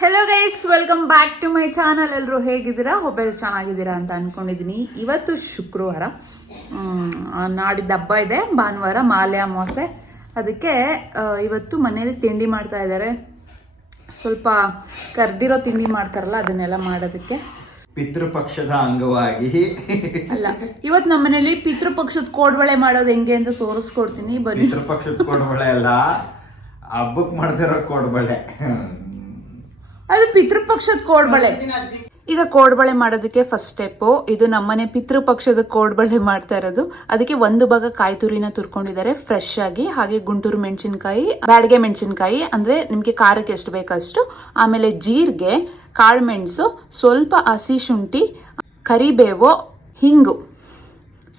Hello guys welcome back to my channel ಎಲ್ಲರೂ ಹೇಗಿದ್ದೀರಾ? ಒಬ್ಬರು ಚೆನ್ನಾಗಿದ್ದೀರಾ ಅಂತ ಅಂದ್ಕೊಂಡಿದ್ದೀನಿ ಇವತ್ತು ಶುಕ್ರವಾರ. ನಾಡಿದ್ದು ಹಬ್ಬ ಇದೆ. ಭಾನುವಾರ ಮಾಲೆ ಅಮಾವಾಸೆ ಅದಕ್ಕೆ ಇವತ್ತು ಮನೇಲಿ ತಿಂಡಿ ಮಾಡ್ತಾ ಇದ್ದಾರೆ. ಸ್ವಲ್ಪ ಕರ್ದಿರೋ ತಿಂಡಿ ಮಾಡ್ತಾರಲ್ಲ ಅದನ್ನೆಲ್ಲ ಮಾಡೋದಕ್ಕೆ. ಪಿತೃಪಕ್ಷದ ಅಂಗವಾಗಿ. ಅಲ್ಲ ಇವತ್ತು ನಮ್ಮ ಮನೇಲಿ ಪಿತೃಪಕ್ಷದ ಕೋಡ್ಬಳೆ ಮಾಡೋದು ಹೆಂಗೆ ಅಂತ ತೋರಿಸ್ಕೊಡ್ತೀನಿ. ಬನ್ನಿ. ಪಿತೃಪಕ್ಷದ ಕೋಡ್ಬಳೆ ಅಲ್ಲ ಹಬ್ಬಕ್ಕೆ ಮಾಡ್ದಿರೋ ಕೊಡಬಳೆ. ಅದು ಪಿತೃಪಕ್ಷದ ಕೋಡ್ಬಳೆ. ಈಗ ಕೋಡ್ಬಳೆ ಮಾಡೋದಕ್ಕೆ ಫಸ್ಟ್ ಸ್ಟೆಪ್ಪು ಇದು ನಮ್ಮನೆ ಪಿತೃಪಕ್ಷದ ಕೋಡ್ಬಳೆ ಮಾಡ್ತಾ ಇರೋದು. ಅದಕ್ಕೆ ಒಂದು ಭಾಗ ಕಾಯಿ ತುರಿನ ತುರ್ಕೊಂಡಿದ್ದಾರೆ. ಫ್ರೆಶ್ ಆಗಿ ಹಾಗೆ ಗುಂಟೂರು ಮೆಣಸಿನ್ಕಾಯಿ ಬ್ಯಾಡಗೆ ಮೆಣಸಿನ್ಕಾಯಿ ಅಂದ್ರೆ ನಿಮ್ಗೆ ಖಾರಕ್ಕೆ ಎಷ್ಟು ಬೇಕಷ್ಟು. ಆಮೇಲೆ ಜೀರಿಗೆ ಕಾಳು ಮೆಣಸು ಸ್ವಲ್ಪ ಹಸಿ ಶುಂಠಿ ಕರಿಬೇವು ಹಿಂಗು.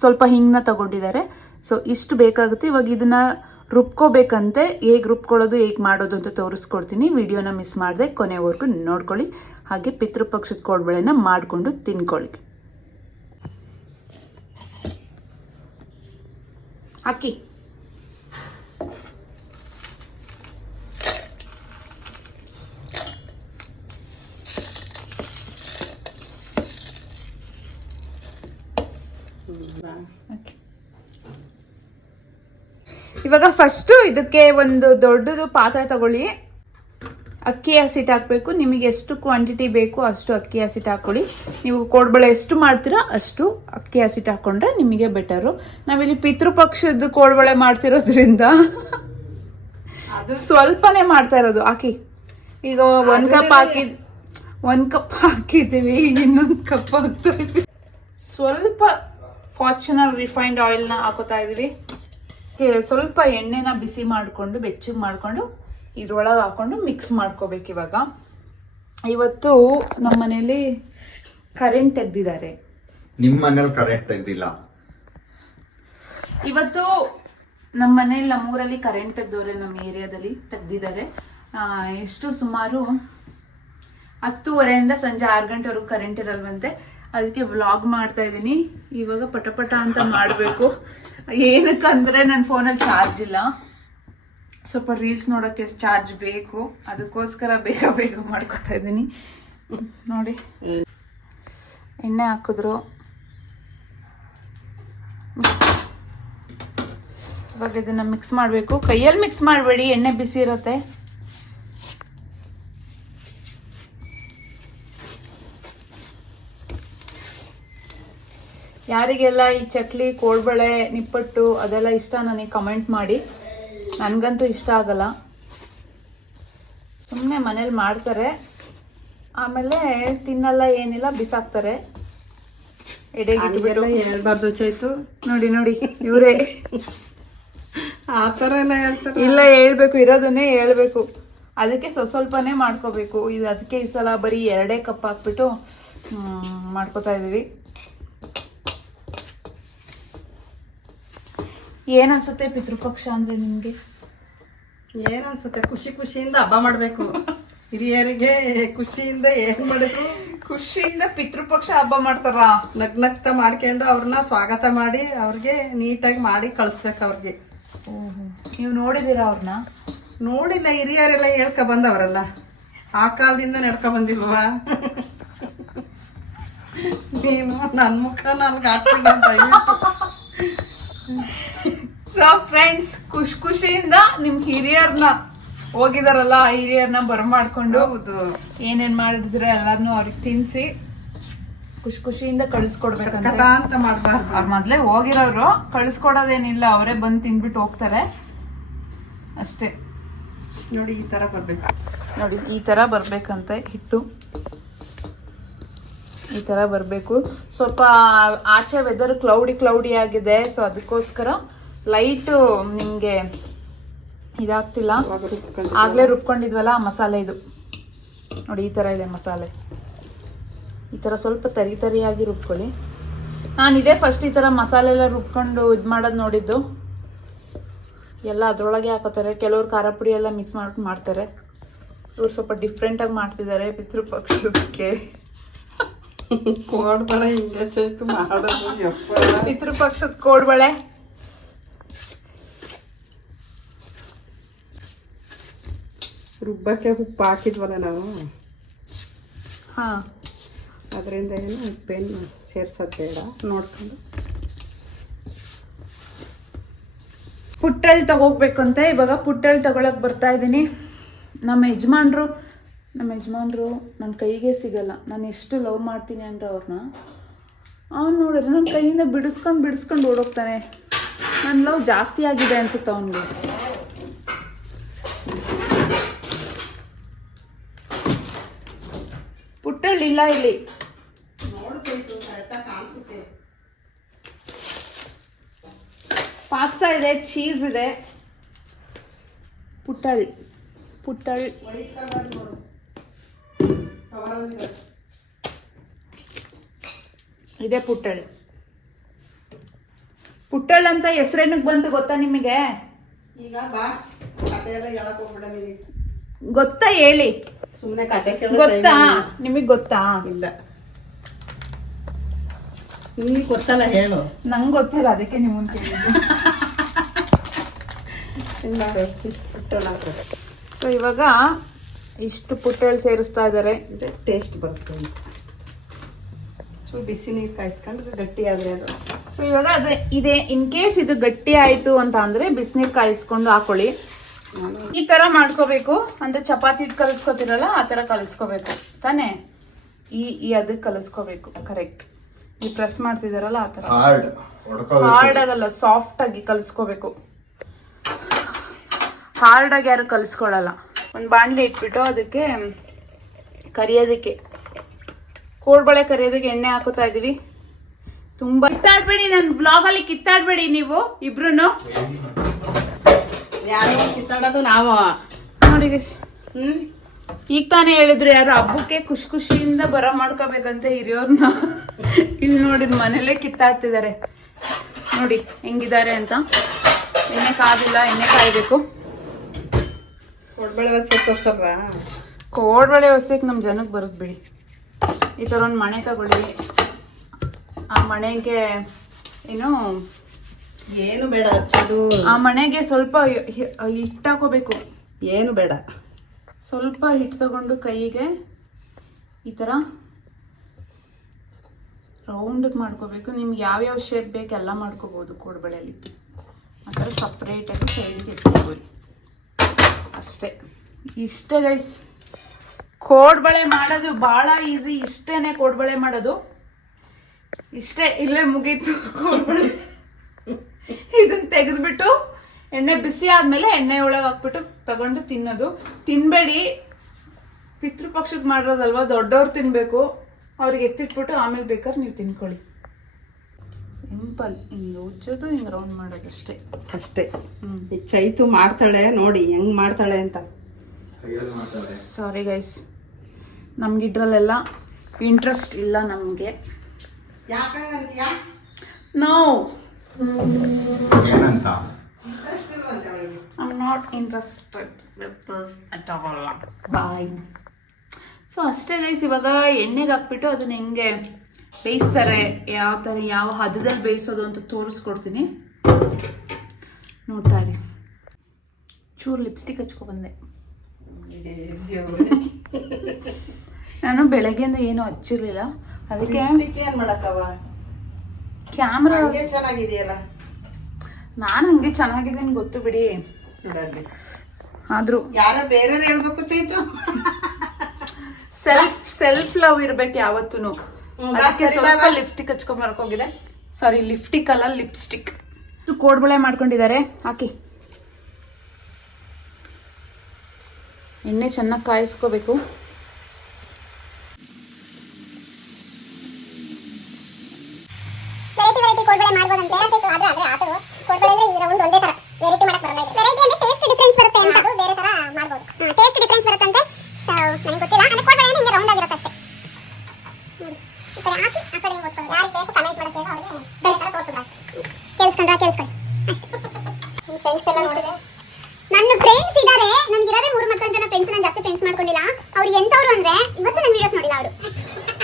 ಸ್ವಲ್ಪ ಹಿಂಗ್ನ ತಗೊಂಡಿದ್ದಾರೆ. ಸೊ ಇಷ್ಟು ಬೇಕಾಗುತ್ತೆ. ಇವಾಗ ಇದನ್ನ ರುಬ್ಕೋಬೇಕಂತೆ, ಹೇಗೆ ರುಬ್ಕೊಳ್ಳೋದು, ಹೇಗೆ ಮಾಡೋದು ಅಂತ ತೋರಿಸ್ಕೊಡ್ತೀನಿ. ವಿಡಿಯೋನ ಮಿಸ್ ಮಾಡಿದೆ ಕೊನೆವರೆಗೂ ನೋಡ್ಕೊಳ್ಳಿ. ಹಾಗೆ ಪಿತೃಪಕ್ಷದ ಕೋಡ್ಬಳೆನ ಮಾಡಿಕೊಂಡು ತಿನ್ಕೊಳ್ಳಿ. ಅಕ್ಕಿ. ಇವಾಗ ಫಸ್ಟು ಇದಕ್ಕೆ ಒಂದು ದೊಡ್ಡದು ಪಾತ್ರೆ ತಗೊಳ್ಳಿ. ಅಕ್ಕಿ ಹಸಿಟ್ಟು ಹಾಕಬೇಕು. ನಿಮಗೆ ಎಷ್ಟು ಕ್ವಾಂಟಿಟಿ ಬೇಕು ಅಷ್ಟು ಅಕ್ಕಿ ಹಸಿಟ್ಟು ಹಾಕೊಳ್ಳಿ ನೀವು ಕೋಡ್ಬಳೆ ಎಷ್ಟು ಮಾಡ್ತೀರೋ ಅಷ್ಟು ಅಕ್ಕಿ ಹಸಿಟ್ಟು ಹಾಕೊಂಡ್ರೆ ನಿಮಗೆ ಬೆಟರು ನಾವಿಲ್ಲಿ ಪಿತೃಪಕ್ಷದ ಕೋಡ್ಬಳೆ ಮಾಡ್ತಿರೋದ್ರಿಂದ ಸ್ವಲ್ಪನೇ ಮಾಡ್ತಾ ಇರೋದು. ಹಾಕಿ ಈಗ ಒಂದು ಕಪ್ ಹಾಕಿ ಒಂದು ಕಪ್ ಹಾಕಿದ್ದೀವಿ ಇನ್ನೊಂದು ಕಪ್ ಹಾಕ್ತಾ ಇದ್ದೀವಿ. ಸ್ವಲ್ಪ ಫಾರ್ಚುನರ್ ರಿಫೈನ್ಡ್ ಆಯಿಲ್ನ ಹಾಕೋತಾ ಇದೀವಿ ಹೇ- ಸ್ವಲ್ಪ ಎಣ್ಣೆನ ಬಿಸಿ ಮಾಡಿಕೊಂಡು ಬೆಚ್ಚಗೆ ಮಾಡಿಕೊಂಡು ಇದ್ರೊಳಗೆ ಹಾಕೊಂಡು ಮಿಕ್ಸ್ ಮಾಡ್ಕೋಬೇಕು ಇವಾಗ. ಇವತ್ತು ನಮ್ಮ ಮನೇಲಿ ಕರೆಂಟ್ ತೆಗ್ದಿದ್ದಾರೆ. ನಿಮ್ಮ ಮನೇಲಿ ಕರೆಂಟ್ ತೆಗ್ದಿಲ್ಲ? ಇವತ್ತು ನಮ್ಮ ಮನೇಲಿ ನಮ್ಮೂರಲ್ಲಿ ಕರೆಂಟ್ ತೆಗ್ದವ್ರೆ ನಮ್ಮ ಏರಿಯಾದಲ್ಲಿ ತೆಗ್ದಿದ್ದಾರೆ. ಎಷ್ಟು ಸುಮಾರು ಹತ್ತುವರೆಯಿಂದ ಸಂಜೆ ಆರು ಗಂಟೆವರೆಗೂ ಕರೆಂಟ್ ಇರಲ್ವಂತೆ. ಅದಕ್ಕೆ ವ್ಲಾಗ್ ಮಾಡ್ತಾ ಇದ್ದೀನಿ ಇವಾಗ ಪಟ ಪಟ ಅಂತ ಮಾಡಬೇಕು. ಏನಕ್ಕಂದ್ರೆ ನನ್ನ ಫೋನಲ್ಲಿ ಚಾರ್ಜ್ ಇಲ್ಲ. ಸ್ವಲ್ಪ ರೀಲ್ಸ್ ನೋಡೋಕ್ಕೆ ಚಾರ್ಜ್ ಬೇಕು? ಅದಕ್ಕೋಸ್ಕರ ಬೇಗ ಬೇಗ ಮಾಡ್ಕೊತಾ ಇದ್ದೀನಿ. ನೋಡಿ. ಎಣ್ಣೆ ಹಾಕಿದ್ರು. ಇವಾಗ ಇದನ್ನ ಮಿಕ್ಸ್ ಮಾಡಬೇಕು. ಕೈಯಲ್ಲಿ ಮಿಕ್ಸ್ ಮಾಡಬೇಡಿ, ಎಣ್ಣೆ ಬಿಸಿ ಇರುತ್ತೆ. ಯಾರಿಗೆಲ್ಲ ಈ ಚಕ್ಲಿ ಕೋಳ್ಬಳೆ ನಿಪ್ಪಟ್ಟು ಅದೆಲ್ಲ ಇಷ್ಟ ನನಗೆ ಕಮೆಂಟ್ ಮಾಡಿ. ನನಗಂತೂ ಇಷ್ಟ ಆಗಲ್ಲ. ಸುಮ್ಮನೆ ಮನೇಲಿ ಮಾಡ್ತಾರೆ. ಆಮೇಲೆ ತಿನ್ನಲ್ಲ ಏನಿಲ್ಲ ಬಿಸಾಕ್ತಾರೆ. ಎಡೆಗೆ ಹಂಗೆಲ್ಲ ಹೇಳ್ಬಾರ್ದು ಚೈತು. ನೋಡಿ ನೋಡಿ ಇವರೇ. ಆ ಥರ ಎಲ್ಲ ಹೇಳ್ತಾರೆ. ಇಲ್ಲ ಹೇಳ್ಬೇಕು ಇರೋದನ್ನೇ ಹೇಳ್ಬೇಕು. ಅದಕ್ಕೆ ಸ್ವಸ್ವಲ್ಪನೇ ಮಾಡ್ಕೋಬೇಕು. ಇದು ಅದಕ್ಕೆ ಈ ಸಲ ಬರೀ ಎರಡೇ ಕಪ್ ಹಾಕ್ಬಿಟ್ಟು ಹ್ಮ್, ಮಾಡ್ಕೊತಾ ಇದೀವಿ ಏನ್ ಅನ್ಸುತ್ತೆ ಪಿತೃಪಕ್ಷ ಅಂದ್ರೆ ನಿಮ್ಗೆ? ಏನ್ ಅನ್ಸುತ್ತೆ ಖುಷಿ ಖುಷಿಯಿಂದ ಹಬ್ಬ ಮಾಡ್ಬೇಕು. ಹಿರಿಯರಿಗೆ ಖುಷಿಯಿಂದ ಏನ್ ಮಾಡಿದ್ರು? ಖುಷಿಯಿಂದ ಪಿತೃಪಕ್ಷ ಹಬ್ಬ ಮಾಡ್ತಾರ? ನಗ್ ನಗ್ತಾ ಮಾಡ್ಕೊಂಡು ಅವ್ರನ್ನ ಸ್ವಾಗತ ಮಾಡಿ ಅವ್ರಿಗೆ ನೀಟಾಗಿ ಮಾಡಿ ಕಳಿಸ್ಬೇಕು ಅವ್ರಿಗೆ. ನೀವು ನೋಡಿದೀರಾ ಅವ್ರನ್ನ ನೋಡಿಲ್ಲ ಹಿರಿಯರೆಲ್ಲ ಹೇಳ್ಕೊ ಬಂದವರಲ್ಲ. ಆ ಕಾಲದಿಂದ ನಡ್ಕೊ ಬಂದಿಲ್ವಾ? ನೀನು ನನ್ನ ಮುಖ ನನ್ಗೆ ಹಾಕ್ಬಿಡ. ಸೊ ಫ್ರೆಂಡ್ಸ್ ಖುಷಿ ಖುಷಿಯಿಂದ ನಿಮ್ ಹಿರಿಯರ್ನ ಹೋಗಿದಾರಲ್ಲ ಹಿರಿಯರ್ನ ಬರಮಾಡ್ಕೊಂಡು ಏನೇನ್ ಮಾಡಿದ್ರೆ ಎಲ್ಲಾರ್ನು ಅವ್ರಿಗೆ ತಿನ್ಸಿ ಖುಷಿ ಖುಷಿಯಿಂದ ಕಳಿಸ್ಕೊಡ್ಬೇಕಂತ. ಅಂತ ಮಾಡ್ಬಾರ್ದು. ಅವ್ರ ಮೊದ್ಲೇ ಹೋಗಿರೋರು ಕಳಿಸ್ಕೊಡೋದೇನಿಲ್ಲ ಅವರೇ ಬಂದು ತಿನ್ಬಿಟ್ಟು ಹೋಗ್ತಾರೆ. ಅಷ್ಟೇ. ನೋಡಿ ಈ ತರ ಬರ್ಬೇಕು. ನೋಡಿ ಈ ತರ ಬರ್ಬೇಕಂತ ಹಿಟ್ಟು. ಈ ತರ ಬರಬೇಕು. ಸ್ವಲ್ಪ ಆಚೆ ವೆದರ್ ಕ್ಲೌಡಿ ಕ್ಲೌಡಿ ಆಗಿದೆ ಸೊ ಅದಕ್ಕೋಸ್ಕರ ಲೈಟು ನಿಮಗೆ ಇದಾಗ್ತಿಲ್ಲ. ಆಗಲೇ ರುಬ್ಕೊಂಡು ಆಗ್ಲೇ ರುಬ್ಕೊಂಡಿದ್ವಲ್ಲ ಆ ಮಸಾಲೆ ಇದು. ನೋಡಿ ಈ ತರ ಇದೆ ಮಸಾಲೆ. ಈ ತರ ಸ್ವಲ್ಪ ತರಿ ತರಿಯಾಗಿ ರುಬ್ಕೊಳ್ಳಿ. ನಾನು ಇದೇ ಫಸ್ಟ್ ಈ ತರ ಮಸಾಲೆ ಎಲ್ಲ ರುಬ್ಕೊಂಡು ಇದು ಮಾಡೋದು ನೋಡಿದ್ದು. ಎಲ್ಲ ಅದರೊಳಗೆ ಹಾಕೋತಾರೆ. ಕೆಲವ್ರು ಖಾರ ಪುಡಿ ಎಲ್ಲ ಮಿಕ್ಸ್ ಮಾಡ್ಬಿಟ್ಟು ಮಾಡ್ತಾರೆ. ಇವ್ರು ಸ್ವಲ್ಪ ಡಿಫ್ರೆಂಟಾಗಿ ಮಾಡ್ತಿದ್ದಾರೆ ಪಿತೃಪಕ್ಷಕ್ಕೆ. ಕೋಡ್ಬಳೆ ಹಿಂಗೆ ಪಿತೃಪಕ್ಷದ ಕೋಡ್ಬಳೆ. ರುಬ್ಬಕ್ಕೆ ಉಪ್ಪು ಹಾಕಿದ್ವಲ್ಲ ನಾವು? ಹಾಂ. ಅದರಿಂದ ಏನು ಉಪ್ಪೇನು ಸೇರ್ಸೋದು ಬೇಡ ನೋಡ್ಕೊಂಡು. ಪುಟ್ಟಳ್ಳಿ ಅಂತ ಇವಾಗ ಪುಟ್ಟಲ್ಲಿ ತಗೊಳಕ್ ಬರ್ತಾ ಇದ್ದೀನಿ. ನಮ್ಮ ಯಜಮಾನ್ರು ನಮ್ಮ ಯಜಮಾನ್ರು ನನ್ನ ಕೈಗೆ ಸಿಗಲ್ಲ. ನಾನು ಎಷ್ಟು ಲವ್ ಮಾಡ್ತೀನಿ ಅಂದ್ರೆ ಅವ್ರನ್ನ ಅವ್ನು ನೋಡಿದ್ರೆ ನನ್ನ ಕೈಯಿಂದ ಬಿಡಿಸ್ಕೊಂಡು ಬಿಡಿಸ್ಕೊಂಡು ಓಡೋಗ್ತಾನೆ. ನನ್ನ ಲವ್ ಜಾಸ್ತಿ ಆಗಿದೆ ಅನ್ಸುತ್ತೆ ಅವನಿಗೆ. ಪುಟ್ಟಳ್ಳಿ ಇಲ್ಲ. ಇಲ್ಲಿ ಪಾಸ್ತಾ ಇದೆ ಚೀಸ್ ಇದೆ. ಪುಟ್ಟಳ್ಳಿ ಪುಟ್ಟಳ್ಳಿ. ಇದೆ ಪುಟ್ಟಳ್ಳಿ. ಪುಟ್ಟಳ್ ಅಂತ ಹೆಸರೇನಕ್ಕೆ ಬಂತು ಗೊತ್ತಾ ನಿಮಗೆ? ಈಗ ಬಾ ಎಲ್ಲ ಹೇಳಕ್ ಹೋಗ್ಬಿಡ ನಿನಗೆ ಗೊತ್ತಾ ಹೇಳಿ? ಸುಮ್ಮನೆ ಕತೆ ಗೊತ್ತಾ? ನಿಮಗ್ ಗೊತ್ತಾ? ಇಲ್ಲ. ನಿಮಗೆ ಗೊತ್ತಲ್ಲ ಹೇಳು. ನಂಗೆ ಗೊತ್ತಿಲ್ಲ ಅದಕ್ಕೆ ಪುಟ್ಟಣ ಸೊ ಇವಾಗ ಇಷ್ಟು ಪುಟ್ಟಳ್ಳಿ ಸೇರಿಸ್ತಾ ಇದ್ದಾರೆ ಟೇಸ್ಟ್ ಬರುತ್ತೆ ಸೊ ಬಿಸಿ ನೀರು ಕಾಯಿಸ್ಕೊಂಡು ಗಟ್ಟಿ ಆದ್ರೆ ಅದು. ಸೊ ಇವಾಗ ಅದೇ ಇದೆ ಇನ್ ಕೇಸ್ ಇದು ಗಟ್ಟಿ ಆಯ್ತು ಅಂತ ಅಂದ್ರೆ ಬಿಸಿನೀರು ಕಾಯಿಸ್ಕೊಂಡು ಹಾಕೊಳ್ಳಿ. ಈ ತರ ಮಾಡ್ಕೋಬೇಕು. ಅಂದ್ರೆ ಚಪಾತಿ ಇಟ್ಟು ಕಲಿಸ್ಕೊತಿರಲ್ಲ ಆ ತರ ಕಲಿಸ್ಕೋಬೇಕು. ತಾನೇ? ಈ ಈ ಅದಕ್ಕೆ ಕಲಿಸ್ಕೋಬೇಕು. ಕರೆಕ್ಟ್ ಈ ಪ್ರೆಸ್ ಮಾಡ್ತಿದಾರಲ್ಲ ಆ ತರ. ಹಾರ್ಡ್ ಆಗಲ್ಲ ಸಾಫ್ಟ್ ಆಗಿ ಕಲಿಸ್ಕೋಬೇಕು. ಹಾರ್ಡ್ ಆಗಿ ಯಾರು ಕಲಿಸ್ಕೊಳಲ್ಲ. ಒಂದು ಬಾಣಲಿ ಇಟ್ಬಿಟ್ಟು ಅದಕ್ಕೆ ಕರಿಯೋದಕ್ಕೆ. ಕೋಡ್ಬಳೆ ಕರಿಯೋದಕ್ಕೆ ಎಣ್ಣೆ ಹಾಕೋತಾ ಇದೀವಿ. ತುಂಬಾ ಕಿತ್ತಾಡ್ಬೇಡಿ ನನ್ನ ಬ್ಲಾಗ್ ಅಲ್ಲಿ ಕಿತ್ತಾಡ್ಬೇಡಿ ನೀವು ಇಬ್ರು ಯಾರು ಕಿತ್ತಾಡೋದು ನಾವು. ನೋಡಿ. ಹ್ಮ್? ಈಗ ತಾನೇ ಹೇಳಿದ್ರು ಯಾರು ಹಬ್ಬಕ್ಕೆ ಖುಷಿ ಖುಷಿಯಿಂದ ಬರ ಮಾಡ್ಕೋಬೇಕಂತ ಹಿರಿಯೋರ್ನ ಇಲ್ಲಿ ನೋಡಿ ಮನೇಲೆ ಕಿತ್ತಾಡ್ತಿದ್ದಾರೆ. ನೋಡಿ ಹೆಂಗಿದ್ದಾರೆ ಅಂತ. ಎಣ್ಣೆ ಕಾದಿಲ್ಲ ಎಣ್ಣೆ ಕಾಯ್ಬೇಕು. ಕೊಡ್ಬೇಳೆ ವಸೆ ತೋರ್ಸಲ್ವಾ? ಕೋಡ್ಬಳೆ ಹೊಸಕ್ಕೆ ನಮ್ಮ ಜನಕ್ಕೆ ಬರುತ್ತೆ ಬಿಡಿ. ಈ ಥರ ಒಂದು ಮಣೆ ತಗೊಳ್ಳಿ. ಆ ಮಣೆಗೆ ಏನು ಏನು ಬೇಡ ಹಚ್ಚೋದು ಆ ಮಣೆಗೆ ಸ್ವಲ್ಪ ಹಿಟ್ಟು ಹಾಕೋಬೇಕು. ಏನು ಬೇಡ. ಸ್ವಲ್ಪ ಹಿಟ್ಟು ತಗೊಂಡು ಕೈಗೆ ಈ ಥರ ರೌಂಡಿಗೆ ಮಾಡ್ಕೋಬೇಕು. ನಿಮ್ಗೆ ಯಾವ್ಯಾವ ಶೇಪ್ ಬೇಕು ಎಲ್ಲ ಮಾಡ್ಕೋಬೋದು ಕೋಡ್ಬಳೆಯಲ್ಲಿ. ಆ ಥರ ಸಪ್ರೇಟಾಗಿ ಸೈಡ್ಗೆ ಎತ್ಕೊಬೋದು ಅಷ್ಟೇ. ಇಷ್ಟೇ ಗೈಸ್ ಕೋಡ್ಬಳೆ ಮಾಡೋದು ಭಾಳ ಈಸಿ ಇಷ್ಟೇನೆ ಕೋಡ್ಬಳೆ ಮಾಡೋದು. ಇಷ್ಟೇ. ಇಲ್ಲೇ ಮುಗೀತು ಕೋಡ್ಬಳೆ. ಇದನ್ನ ತೆಗೆದ್ಬಿಟ್ಟು ಎಣ್ಣೆ ಬಿಸಿ ಆದ್ಮೇಲೆ ಎಣ್ಣೆ ಒಳಗೆ ಹಾಕ್ಬಿಟ್ಟು ತಗೊಂಡು ತಿನ್ನೋದು. ತಿನ್ಬೇಡಿ. ಪಿತೃಪಕ್ಷಕ್ಕೆ ಮಾಡಿರೋದಲ್ವಾ? ದೊಡ್ಡವ್ರು ತಿನ್ಬೇಕು. ಅವ್ರಿಗೆ ಎತ್ತಿಟ್ಬಿಟ್ಟು ಆಮೇಲೆ ಬೇಕಾದ್ರೆ ನೀವು ತಿನ್ಕೊಳ್ಳಿ. ಸಿಂಪಲ್. ಹಿಂಗೆ ಉಜ್ಜೋದು ಹಿಂಗೆ ರೌಂಡ್ ಮಾಡೋದು ಅಷ್ಟೇ. ಅಷ್ಟೇ ಈ ಚೈತು ಮಾಡ್ತಾಳೆ ನೋಡಿ ಹೆಂಗ್ ಮಾಡ್ತಾಳೆ ಅಂತ. ಸಾರಿ ಗೈಸ್ ನಮ್ಗೆ ಇದ್ರಲ್ಲೆಲ್ಲ ಇಂಟ್ರೆಸ್ಟ್ ಇಲ್ಲ ನಮಗೆ. ಯಾಕಂಗಂತೀಯಾ? ನಾವು ಏನಂತ? I am not interested with this at all boy so ಅಷ್ಟೇ ಗೈಸ್ ಇವಾಗ ಎಣ್ಣೆಗೆ ಹಾಕ್ಬಿಟ್ಟು ಅದನ್ನ ಹೆಂಗೆ ಬೇಯಿಸ್ತಾರೆ. ಯಾವ ಥರ ಯಾವ ಹದದಲ್ಲಿ ಬೇಯಿಸೋದು ಅಂತ ತೋರಿಸ್ಕೊಡ್ತೀನಿ. ನೋಡ್ತಾ ಇರಿ. ಚೂರು ಲಿಪ್ಸ್ಟಿಕ್ ಹಚ್ಕೊಬಂದೆ. ನಾನು ಬೆಳಗ್ಗೆಯಿಂದ ಏನು ಹಚ್ಚಿರಲಿಲ್ಲ. ಅದಕ್ಕೆ ಏನು ಏನ್ ಮಾಡಕ್ಕವ? ಕ್ಯಾಮ್ರಾ ಚೆನ್ನಾಗಿದೆಯಲ್ಲ? ನಾನು ಹಂಗೆ ಚೆನ್ನಾಗಿದ್ದೀನಿ ಗೊತ್ತು ಬಿಡಿ. ನೋಡಲ್ಲಿ. ಆದರೂ. ಯಾರೋ ಬೇರೆ ಹೇಳ್ಬೇಕು ಚೈತು? ಸೆಲ್ಫ್ ಸೆಲ್ಫ್ ಲವ್ ಇರ್ಬೇಕು ಯಾವತ್ತೂ ಅದಕ್ಕೆ ಸ್ವಲ್ಪ ಲಿಪ್ಸ್ಟಿಕ್ ಹಚ್ಕೊಂಡ್ ಹೋಗಿದೆ ಸಾರಿ ಲಿಫ್ಟಿಕ್ ಅಲ್ಲ ಲಿಪ್ಸ್ಟಿಕ್ ಕೋಡ್ಬಳೆ ಮಾಡ್ಕೊಂಡಿದ್ದಾರೆ. ಹಾಕಿ. ಎಣ್ಣೆ ಚೆನ್ನಾಗಿ ಕಾಯಿಸ್ಕೋಬೇಕು ವೆರೈಟಿ ವೆರೈಟಿ ಕೋಡ್ಬಳೆ ಮಾಡ್ಬೋದಂತೆ ಆದ್ರೆ ಆದ್ರೆ ಆದರೂ ಕೋಡ್ಬಳೆ ಅಂದ್ರೆ ಈ ರೌಂಡ್ ಒಂದೇ ತರ ವೆರೈಟಿ ಮಾಡಕ್ ಬರಲ್ಲ ವೆರೈಟಿ ಅಂದ್ರೆ ಟೇಸ್ಟ್ ಡಿಫರೆನ್ಸ್ ಬರುತ್ತೆ ಅಂತ ಅದು ಬೇರೆ ತರ ಮಾಡ್ಬೋದು ಟೇಸ್ಟ್ ಡಿಫರೆನ್ಸ್ ಬರುತ್ತಂತೆ ಸೊ ನನಗೆ ಗೊತ್ತಿಲ್ಲ ಅಂದ್ರೆ ಕೋಡ್ಬಳೆ ಅಂದ್ರೆ ಹಿಂಗೆ ರೌಂಡ್ ಆಗಿರುತ್ತೆ ಅಷ್ಟೇ ನೋಡಿ ಈ ಕಡೆ ಹಾಕಿ ಆ ಕಡೆ ಬೇಕು ಕಮೆಂಟ್ ಮಾಡಕ್ಕೆ ಅವರಿಗೆ ಬೇರೆ ತರ ತೋರಿಸಿದ್ರೆ ಕೇಳಿಸ್ಕೊಂಡ್ರಾ ಕೇಳಿಸ್ಕೊಳ್ಳಿ ಫ್ರೆಂಡ್ಸ್ ಎಲ್ಲ ನೋಡಿದ್ರೆ ನನ್ನ ಫ್ರೆಂಡ್ಸ್ ಇದ್ದಾರೆ ನನಗಿರೋದೇ ಮೂರು ಮತ್ತೊಂದು ಜನ ಫ್ರೆಂಡ್ಸ್ ನಾನು ಜಾಸ್ತಿ ಫ್ರೆಂಡ್ಸ್ ಮಾಡ್ಕೊಂಡಿಲ್ಲ. ಅವ್ರು ಎಂತವ್ರು ಅಂದ್ರೆ ಇವತ್ತು ನನ್ನ ವಿಡಿಯೋಸ್ ನೋಡಿಲ್ಲ ಅವರು.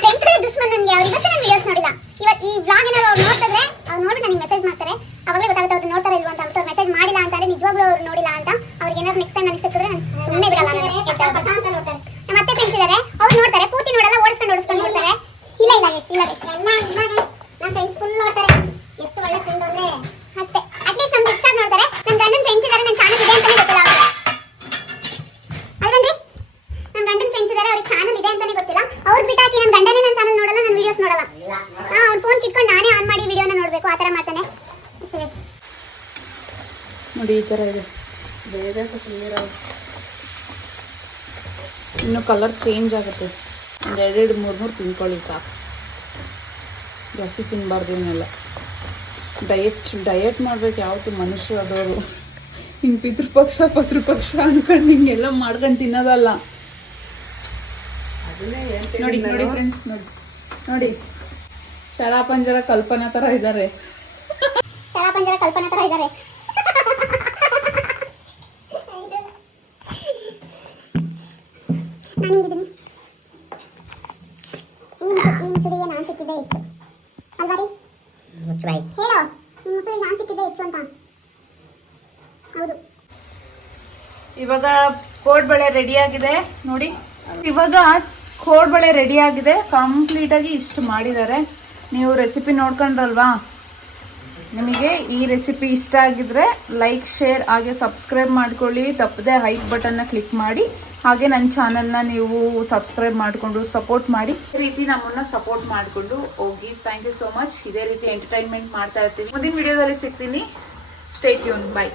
ಫ್ರೆಂಡ್ಸ್ಗಳೇ ದುಶ್ಮನ್ ನನಗೆ, ಅವ್ರು ಇವತ್ತು ನನ್ನ ವಿಡಿಯೋಸ್ ನೋಡಿಲ್ಲ. ಇವತ್ತು ಈ ವ್ಲಾಗ್ ಏನಾದ್ರು ಅವ್ರು ನೋಡ್ತಿದ್ರೆ, ಅವ್ರು ನೋಡಿ ನನಗೆ ಮೆಸೇಜ್ ಮಾಡ್ತಾರೆ. ಅವಾಗಲೇ ಗೊತ್ತಾಗುತ್ತೆ ಅವ್ರು ನೋಡ್ತಾರೆ ಇಲ್ವಾ ಅಂತ ಅವ್ರು ಮೆಸೇಜ್ ಮಾಡಿಲ್ಲ ಅಂತಾರೆ ನಿಜವಾಗ್ಲೂ ಅವ್ರು ನೋಡಿಲ್ಲ ಅಂತ. ಅವ್ರಿಗೆ ಏನಾದ್ರು ನೆಕ್ಸ್ಟ್ ಟೈಮ್ ನನಗೆ ಸಿಕ್ಕಿದ್ರೆ ನಾನು ಸುಮ್ಮನೆ ಬಿಡಲ್ಲ ನನಗೆ ಫ್ರೆಂಡ್ಸ್ ಅವ್ರು ನೋಡ್ತಾರೆ ಪೂರ್ತಿ ನೋಡಲ್ಲ ಓಡಿಸ್ಕೊಂಡು ಇಲ್ಲ ಎಲ್ಲ ಇವಾಗ ನಮ್ಮ ಫ್ರೆಂಡ್ಸ್ ಫುಲ್ ನೋಡ್ತಾರೆ ಎಷ್ಟು ಒಳ್ಳೆ ಫ್ರೆಂಡ್ ಅಂದ್ರೆ ಅಷ್ಟೇ ಅಟ್ಲೀಸ್ಟ್ ನಮ್ಮ ಹೆಚ್ಚಾಗಿ ನೋಡ್ತಾರೆ ನನ್ನ ಗಂಡನ ಫ್ರೆಂಡ್ಸ್ ಇದ್ದಾರೆ ನನ್ನ ಚಾನಲ್ ಇದೆ ಅಂತಾನೆ ಗೊತ್ತಿಲ್ಲ ಅವ್ರಿಗೆ ಅಲ್ವೇನ್ರಿ ನನ್ನ ಗಂಡನ ಫ್ರೆಂಡ್ಸ್ ಇದ್ದಾರೆ ಅವ್ರಿಗೆ ಚಾನಲ್ ಇದೆ ಅಂತಾನೆ ಗೊತ್ತಿಲ್ಲ ಅವ್ರು ಬಿಟ್ಟಾಕಿ ನನ್ನ ಗಂಡನೇ ನನ್ನ ಚಾನಲ್ ನೋಡಲ್ಲ ನನ್ನ ವಿಡಿಯೋಸ್ ನೋಡಲ್ಲ ಹಾ ಅವ್ನ ಫೋನ್ ಚಿಟ್ಕೊಂಡು ನಾನೇ ಆನ್ ಮಾಡಿ ವಿಡಿಯೋನ ನೋಡಬೇಕು ಆ ಥರ ಮಾಡ್ತಾನೆ ಅಷ್ಟೇ ನೋಡಿ ಈ ಥರ ಇದೆ. ಇನ್ನು ಕಲರ್ ಚೇಂಜ್ ಆಗುತ್ತೆ. ಒಂದು ಎರಡೆರಡು ಮೂರು ಮೂರು ತಿನ್ಕೊಳ್ಳಿ ಸಾಕು. ಜಾಸ್ತಿ ತಿನ್ನಬಾರ್ದು ಇವನ್ನೆಲ್ಲ ಡಯಟ್ ಡಯಟ್ ಮಾಡ್ಬೇಕು ಯಾವತ್ತು ಮನುಷ್ಯರು ಅದವರು ಹಿಂಗೆ ಪಿತೃಪಕ್ಷ ಪತೃಪಕ್ಷ ಅನ್ಕೊಂಡು ಹಿಂಗೆಲ್ಲ ಮಾಡ್ಕೊಂಡು ತಿನ್ನೋದಲ್ಲ. ನೋಡಿ ನೋಡಿ ಫ್ರೆಂಡ್ಸ್ ನೋಡಿ. ನೋಡಿ. ಶರಾಪಂಜರ ಕಲ್ಪನಾ ಥರ ಇದ್ದಾರೆ ಶರಾಪಂಜರ ಕಲ್ಪನಾ ತರ ಇದ್ದಾರೆ ನಾನು ಕೋಡ್ ಇವಾಗ ಕೋಡ್ಬಳೆ ರೆಡಿ ಆಗಿದೆ, ನೋಡಿ. ಇವಾಗ ಕೋಡ್ಬಳೆ ರೆಡಿ ಆಗಿದೆ. ಕಂಪ್ಲೀಟ್ ಆಗಿ ಇಷ್ಟು ಮಾಡಿದ್ದಾರೆ. ನೀವು ರೆಸಿಪಿ ನೋಡ್ಕೊಂಡ್ರಲ್ವಾ? ನಿಮಗೆ ಈ ರೆಸಿಪಿ ಇಷ್ಟ ಆಗಿದ್ರೆ ಲೈಕ್ ಶೇರ್ ಹಾಗೆ ಸಬ್ಸ್ಕ್ರೈಬ್ ಮಾಡ್ಕೊಳ್ಳಿ. ತಪ್ಪದೆ ಹೈಕ್ ಬಟನ್ನ ಕ್ಲಿಕ್ ಮಾಡಿ. ಹಾಗೆ ನನ್ನ ಚಾನಲ್ನ ನೀವು ಸಬ್ಸ್ಕ್ರೈಬ್ ಮಾಡಿಕೊಂಡು ಸಪೋರ್ಟ್ ಮಾಡಿ. ಈ ರೀತಿ ನಮ್ಮನ್ನ ಸಪೋರ್ಟ್ ಮಾಡಿಕೊಂಡು ಹೋಗಿ. ಥ್ಯಾಂಕ್ ಯು ಸೋ ಮಚ್ ಇದೇ ರೀತಿ ಎಂಟರ್ಟೈನ್ಮೆಂಟ್ ಮಾಡ್ತಾ ಇರ್ತೀನಿ. ಮುಂದಿನ ವಿಡಿಯೋದಲ್ಲಿ ಸಿಗ್ತೀನಿ. State ಯೂನ್ by